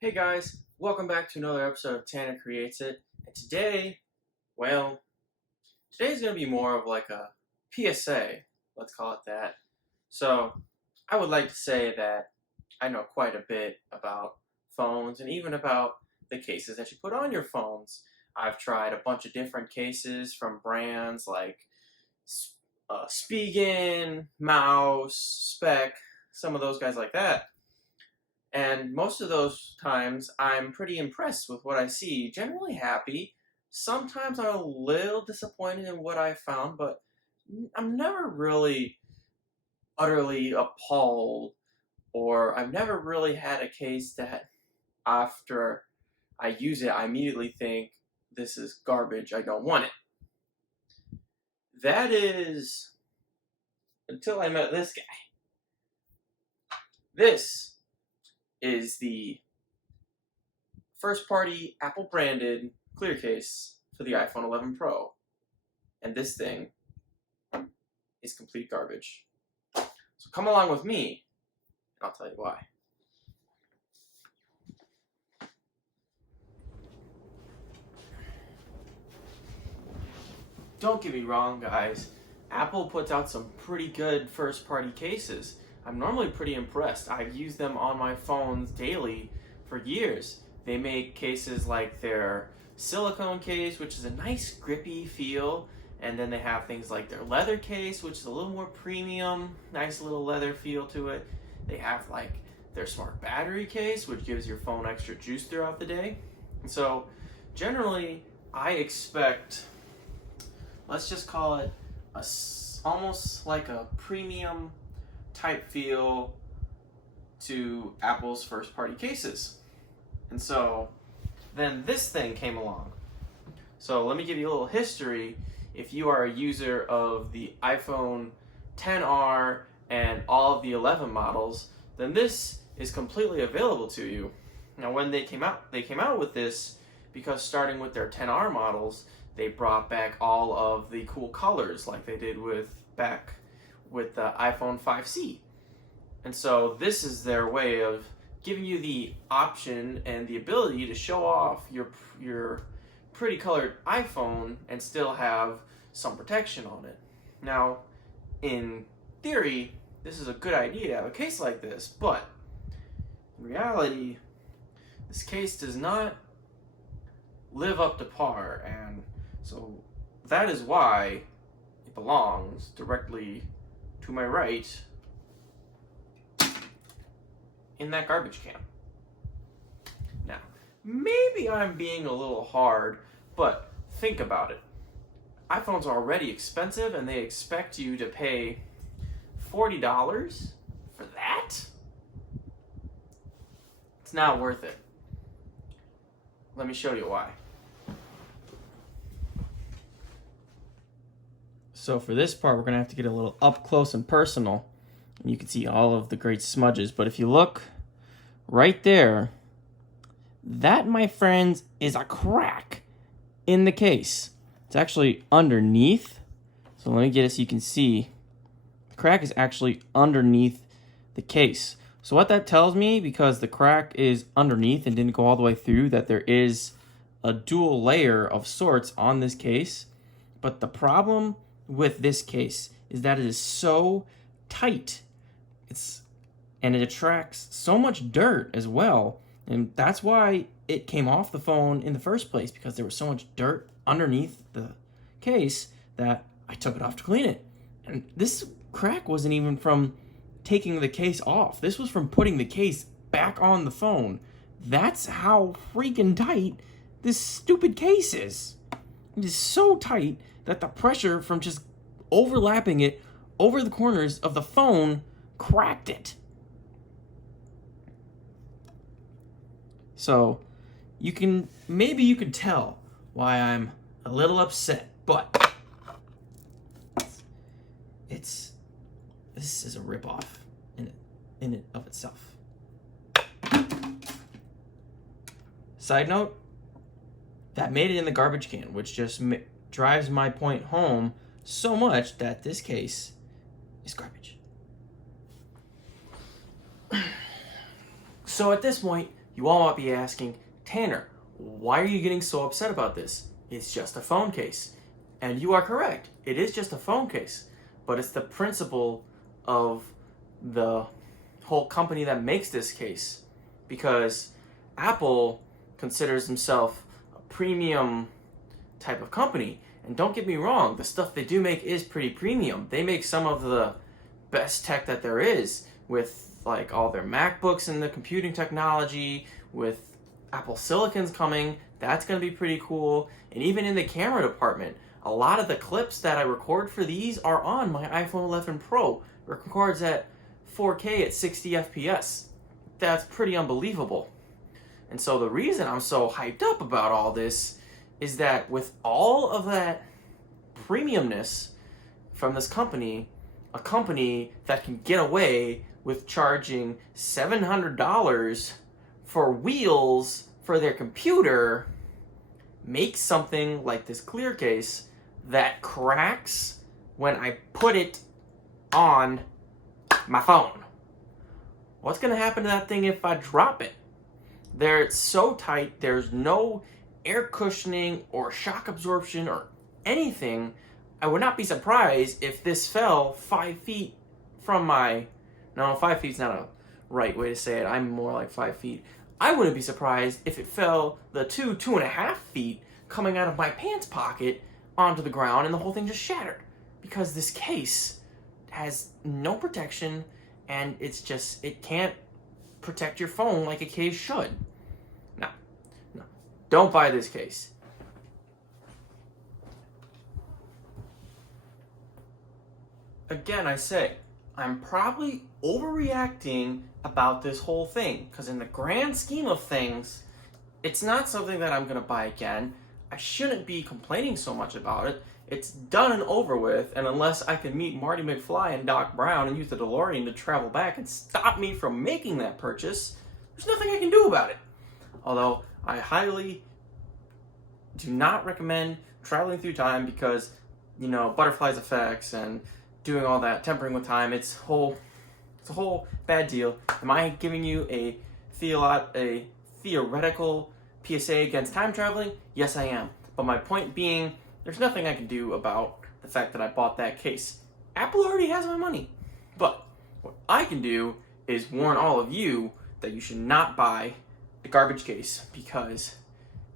Hey guys, welcome back to another episode of Tanner Creates It. And today's going to be more of like a PSA, let's call it that. So, I would like to say that I know quite a bit about phones and even about the cases that you put on your phones. I've tried a bunch of different cases from brands like Spigen, Mouse, Spec, some of those guys like that. And most of those times, I'm pretty impressed with what I see. Generally happy. Sometimes I'm a little disappointed in what I found, but I'm never really utterly appalled, or I've never really had a case that after I use it, I immediately think, this is garbage, I don't want it. That is until I met this guy. This is the first party Apple branded clear case for the iPhone 11 Pro. And this thing is complete garbage. So come along with me, and I'll tell you why. Don't get me wrong, guys. Apple puts out some pretty good first party cases. I'm normally pretty impressed. I've used them on my phones daily for years. They make cases like their silicone case, which is a nice grippy feel, and then they have things like their leather case, which is a little more premium, nice little leather feel to it. They have like their smart battery case, which gives your phone extra juice throughout the day. And so generally, I expect, let's just call it almost like a premium type feel to Apple's first party cases. And so then this thing came along. So let me give you a little history. If you are a user of the iPhone XR and all of the 11 models, then this is completely available to you. Now when they came out with this because starting with their XR models, they brought back all of the cool colors like they did with the iPhone 5C. And so this is their way of giving you the option and the ability to show off your pretty colored iPhone and still have some protection on it. Now, in theory, this is a good idea to have a case like this, but in reality, this case does not live up to par, and so that is why it belongs directly to my right in that garbage can. Now, maybe I'm being a little hard, but think about it. iPhones are already expensive and they expect you to pay $40 for that? It's not worth it. Let me show you why. So for this part, we're going to have to get a little up close and personal. And you can see all of the great smudges. But if you look right there, that, my friends, is a crack in the case. It's actually underneath. So let me get it so you can see. The crack is actually underneath the case. So what that tells me, because the crack is underneath and didn't go all the way through, that there is a dual layer of sorts on this case. But the problem with this case is that it is so tight. And it attracts so much dirt as well. And that's why it came off the phone in the first place, because there was so much dirt underneath the case that I took it off to clean it. And this crack wasn't even from taking the case off. This was from putting the case back on the phone. That's how freaking tight this stupid case is. It is so tight that the pressure from just overlapping it over the corners of the phone cracked it. So maybe you can tell why I'm a little upset, but this is a ripoff in it of itself. Side note, that made it in the garbage can, which just drives my point home so much that this case is garbage. So at this point, you all might be asking, Tanner, why are you getting so upset about this? It's just a phone case. And you are correct. It is just a phone case. But it's the principle of the whole company that makes this case. Because Apple considers himself a premium type of company. And don't get me wrong, the stuff they do make is pretty premium. They make some of the best tech that there is, with like all their MacBooks and the computing technology, with Apple Silicons coming. That's going to be pretty cool. And even in the camera department, a lot of the clips that I record for these are on my iPhone 11 Pro. It records at 4K at 60 FPS. That's pretty unbelievable. And so the reason I'm so hyped up about all this is that with all of that premiumness from this company, a company that can get away with charging $700 for wheels for their computer, makes something like this clear case that cracks when I put it on my phone. What's going to happen to that thing if I drop it? They're so tight, there's no air cushioning or shock absorption or anything. I would not be surprised if this fell 5 feet from my... No, 5 feet's not a right way to say it. I'm more like 5 feet. I wouldn't be surprised if it fell the 2.5 feet coming out of my pants pocket onto the ground and the whole thing just shattered. Because this case has no protection, and it's just, it can't protect your phone like a case should. No. Don't buy this case. Again, I say, I'm probably overreacting about this whole thing, because in the grand scheme of things, it's not something that I'm going to buy again. I shouldn't be complaining so much about it. It's done and over with, and unless I can meet Marty McFly and Doc Brown and use the DeLorean to travel back and stop me from making that purchase, there's nothing I can do about it. Although, I highly do not recommend traveling through time because, you know, butterflies effects and doing all that, tempering with time, it's a whole bad deal. Am I giving you a theoretical PSA against time traveling? Yes, I am. But my point being, there's nothing I can do about the fact that I bought that case. Apple already has my money. But what I can do is warn all of you that you should not buy a garbage case, because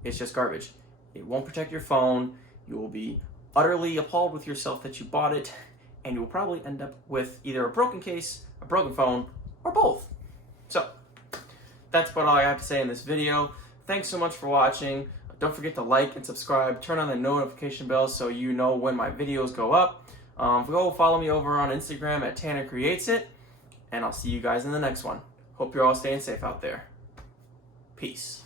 it's just garbage. It won't protect your phone. You will be utterly appalled with yourself that you bought it, and you will probably end up with either a broken case, a broken phone, or both. So, that's about all I have to say in this video. Thanks so much for watching. Don't forget to like and subscribe. Turn on the notification bell so you know when my videos go up. Go follow me over on Instagram at Tanner Creates It, and I'll see you guys in the next one. Hope you're all staying safe out there. Peace.